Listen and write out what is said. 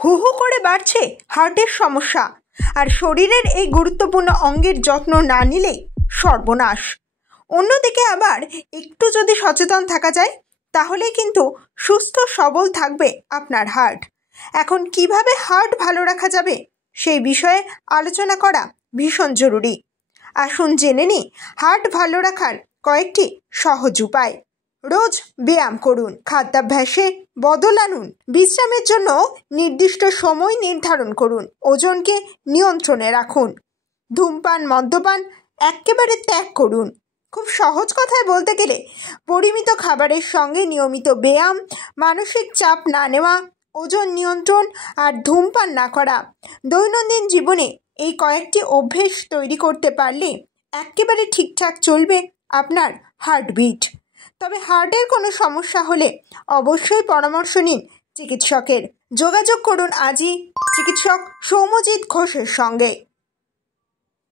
হু হু করে বাড়ছে হার্টের সমস্যা, আর শরীরের এই গুরুত্বপূর্ণ অঙ্গের যত্ন না নিলেই সর্বনাশ। অন্যদিকে আবার একটু যদি সচেতন থাকা যায় তাহলে কিন্তু সুস্থ সবল থাকবে আপনার হার্ট। এখন কিভাবে হার্ট ভালো রাখা যাবে সেই বিষয়ে আলোচনা করা ভীষণ জরুরি। আসুন জেনে নিই হার্ট ভালো রাখার কয়েকটি সহজ উপায়। রোজ ব্যায়াম করুন, খাদ্যাভ্যাসে বদল আনুন, বিশ্রামের জন্য নির্দিষ্ট সময় নির্ধারণ করুন, ওজনকে নিয়ন্ত্রণে রাখুন, ধূমপান মদ্যপান একেবারে ত্যাগ করুন। খুব সহজ কথায় বলতে গেলে পরিমিত খাবারের সঙ্গে নিয়মিত ব্যায়াম, মানসিক চাপ না নেওয়া, ওজন নিয়ন্ত্রণ আর ধূমপান না করা, দৈনন্দিন জীবনে এই কয়েকটি অভ্যেস তৈরি করতে পারলে একেবারে ঠিকঠাক চলবে আপনার হার্টবিট। তবে হার্টের কোনো সমস্যা হলে অবশ্যই পরামর্শ নিন চিকিৎসকের। যোগাযোগ করুন আজই চিকিৎসক সৌম্যজিৎ ঘোষের সঙ্গে।